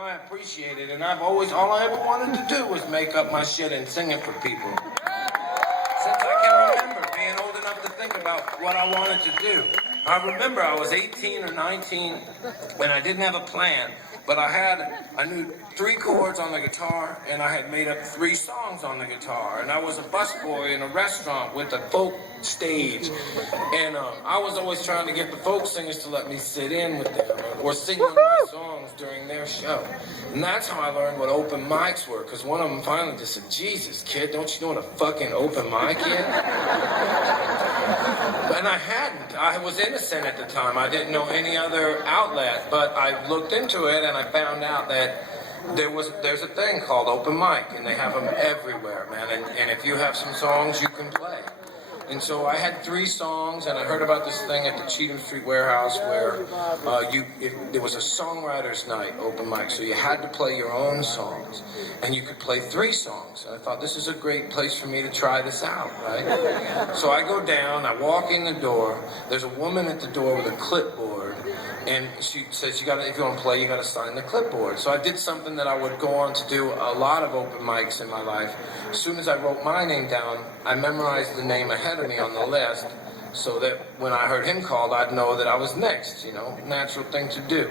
I appreciate it, and all I ever wanted to do was make up my shit and sing it for people. Since I can remember being old enough to think about what I wanted to do. I remember I was 18 or 19 and I didn't have a plan, but I knew 3 chords on the guitar and I had made up 3 songs on the guitar. And I was a busboy in a restaurant with a folk stage. And I was always trying to get the folk singers to let me sit in with them or sing one of my songs during their show. And that's how I learned what open mics were, because one of them finally just said, "Jesus, kid, don't you know what a fucking open mic is?" And I hadn't. I was innocent at the time. I didn't know any other outlet, but I looked into it and I found out that there's a thing called open mic, and they have them everywhere, man. And if you have some songs, you can play. And so I had 3 songs, and I heard about this thing at the Cheatham Street Warehouse where there was a songwriter's night open mic, so you had to play your own songs, and you could play 3 songs. And I thought, this is a great place for me to try this out, right? So I go down, I walk in the door, there's a woman at the door with a clipboard, and she says, if you want to play, you got to sign the clipboard. So I did something that I would go on to do a lot of open mics in my life. As soon as I wrote my name down, I memorized the name ahead of me on the list so that when I heard him called, I'd know that I was next, natural thing to do.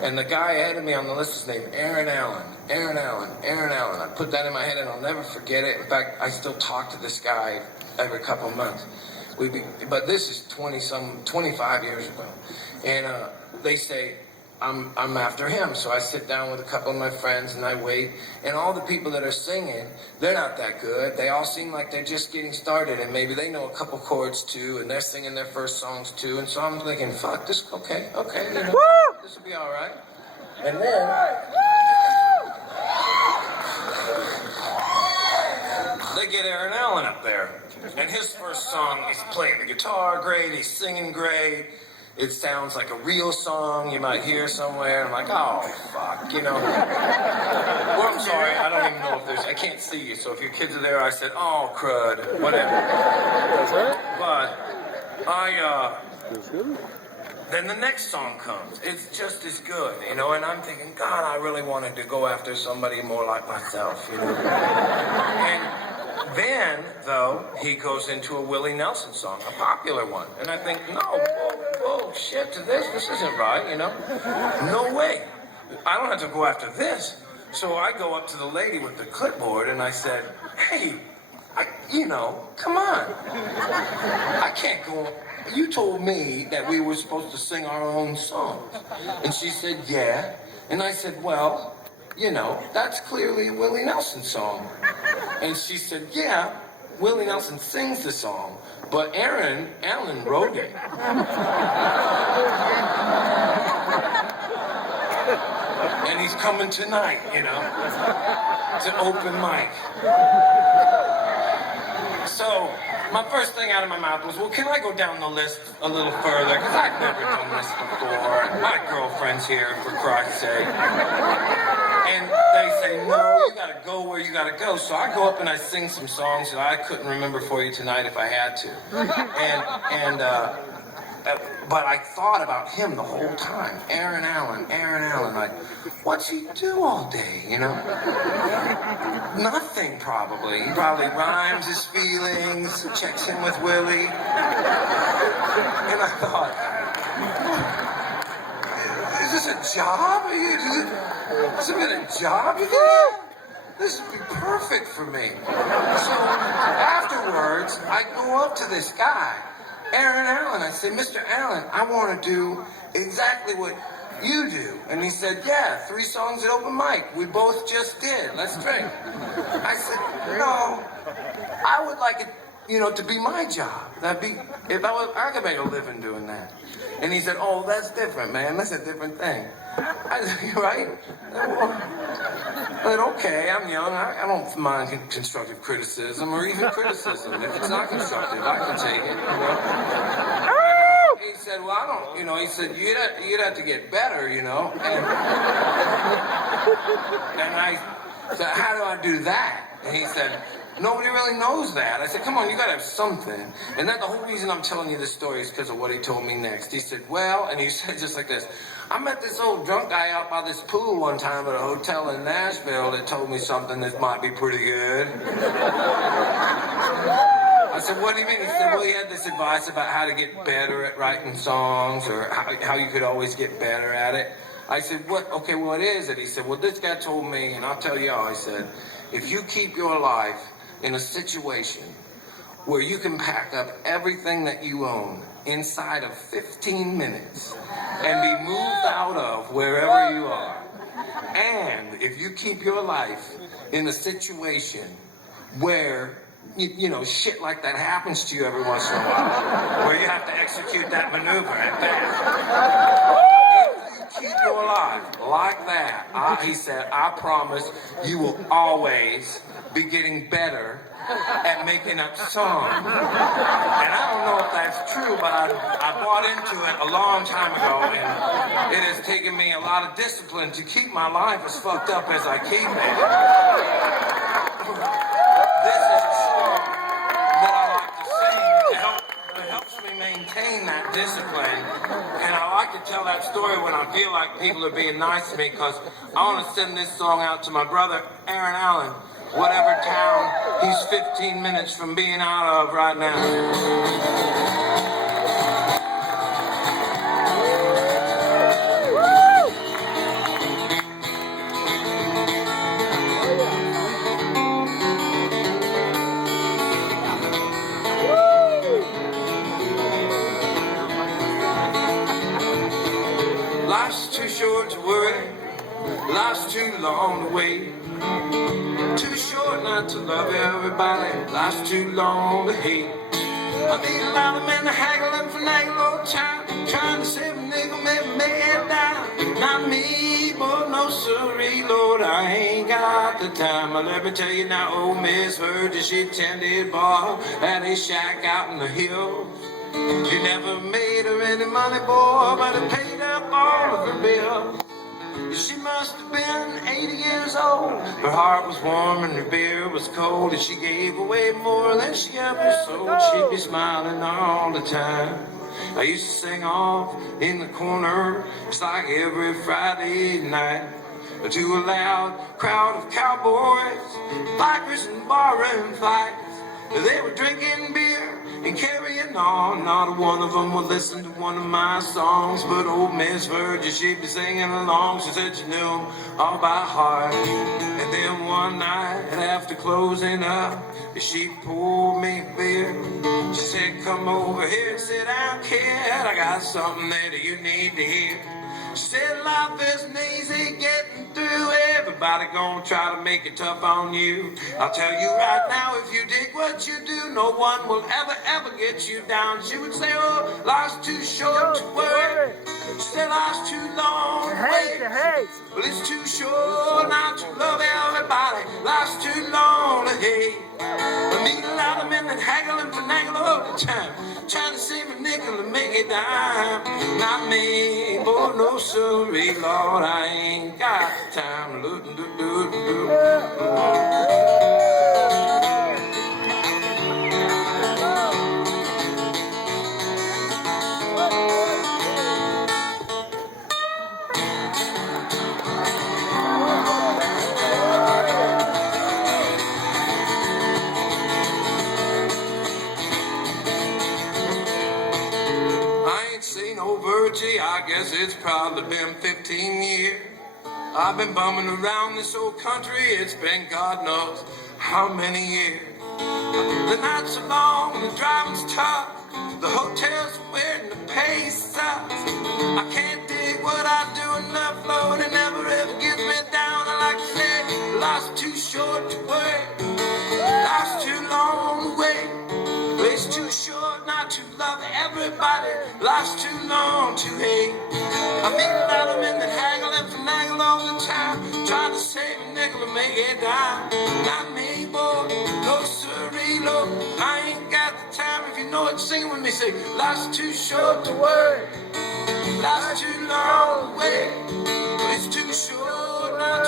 And the guy ahead of me on the list is named Aaron Allen. Aaron Allen. I put that in my head and I'll never forget it. In fact, I still talk to this guy every couple of months. But this is 25 years ago. And they say, I'm after him. So I sit down with a couple of my friends and I wait. And all the people that are singing, they're not that good. They all seem like they're just getting started, and maybe they know a couple chords too, and they're singing their first songs too. And so I'm thinking, fuck, this, okay, this will be all right. And then they get Aaron Allen up there. And his first song, he's playing the guitar great, he's singing great. It sounds like a real song you might hear somewhere. I'm like, oh, fuck, Well, I'm sorry, I don't even know if I can't see you, so if your kids are there, I said, oh, crud, whatever. But then the next song comes. It's just as good, and I'm thinking, God, I really wanted to go after somebody more like myself, And then, though, he goes into a Willie Nelson song, a popular one. And I think, no, whoa, shit, this isn't right, No way. I don't have to go after this. So I go up to the lady with the clipboard and I said, hey, come on. I can't go. You told me that we were supposed to sing our own songs. And she said, yeah. And I said, well, that's clearly a Willie Nelson song. And she said, yeah, Willie Nelson sings the song, but Aaron Allen wrote it. And he's coming tonight, It's an open mic. So my first thing out of my mouth was, well, can I go down the list a little further? Because I've never done this before. My girlfriend's here, for Christ's sake. And they say, no, you gotta go where you gotta go. So I go up and I sing some songs that I couldn't remember for you tonight if I had to. But I thought about him the whole time. Aaron Allen. Like, what's he do all day, Nothing, probably. He probably rhymes his feelings, checks in with Willie. And I thought, is this a job? Has it been a job? This would be perfect for me. So afterwards, I go up to this guy, Aaron Allen. I say, Mr. Allen, I want to do exactly what you do. And he said, yeah, 3 songs at open mic. We both just did. Let's drink. I said, no, I would like it, to be my job. I could make a living doing that. And he said, oh, that's different, man. That's a different thing. I said, right? But okay, I'm young. I don't mind constructive criticism or even criticism. If it's not constructive, I can take it. He said, well, I don't, he said, you'd have to get better, And I said, how do I do that? And he said, nobody really knows that. I said, come on, you gotta have something. And the whole reason I'm telling you this story is because of what he told me next. He said, well, and he said just like this, I met this old drunk guy out by this pool one time at a hotel in Nashville that told me something that might be pretty good. I said, what do you mean? He said, well, he had this advice about how to get better at writing songs, or how you could always get better at it. I said, what? Okay, what is it? He said, well, this guy told me, and I'll tell you all, he said, if you keep your life in a situation where you can pack up everything that you own inside of 15 minutes and be moved out of wherever you are, and if you keep your life in a situation where you know, shit like that happens to you every once in a while, where you have to execute that maneuver at that. If you keep your life like that, he said, I promise you will always be getting better at making up songs. And I don't know if that's true, but I bought into it a long time ago, and it has taken me a lot of discipline to keep my life as fucked up as I keep it. This is a song that I like to sing. It helps me maintain that discipline. And I like to tell that story when I feel like people are being nice to me, because I want to send this song out to my brother, Aaron Allen, whatever town he's 15 minutes from being out of right now. Life's too short to worry, life's too long to wait. Too short not to love everybody, life's too long to hate. I need a lot of men to haggle and finagle all the time, trying to save a nickel, maybe make it down. Not me, but no siree, Lord, I ain't got the time. Well, let me tell you now, old Miss Virgin, she tended bar at a shack out in the hills. She never made her any money, boy, but it paid up all of her bills. She must have been 80 years old. Her heart was warm and her beer was cold, and she gave away more than she ever sold. She'd be smiling all the time. I used to sing off in the corner, just like every Friday night, to a loud crowd of cowboys, bikers, and barroom fights. They were drinking beer and carrying on. Not one of them would listen to one of my songs, but old Miss Virgin, she'd be singing along. She said she knew them all by heart. And then one night after closing up, she poured me a beer. She said, come over here and sit down, kid, I got something that you need to hear. She said, life isn't easy getting through. Everybody gonna try to make it tough on you. I'll tell you right now, if you dig what you do, no one will ever get you down. She would say, oh, life's too short to worry. She said, life's too long to wait. Well, it's too short not to love everybody. Life's too long to hate. I meet a lot of men that haggle and finagle all the time, trying to save a nickel and make it dime. Not me, boy, no siree, Lord, I ain't got the time. I guess it's probably been 15 years. I've been bumming around this old country, it's been God knows how many years. The nights are long and the driving's tough, the hotels are waiting to pay sucks. I can't dig what I do enough, Lord, it never ever gets me down. I like to say, life's too short to wait, life's too long to wait. It's too short not to love everybody, life's too long to hate. I meet a lot of men that haggle and finagle all the time, trying to save a nickel and make it dime. Not me, boy, no siree, Lord, I ain't got the time. If you know it, sing with me, say, life's too short to worry, life's too long to wait. It's too short not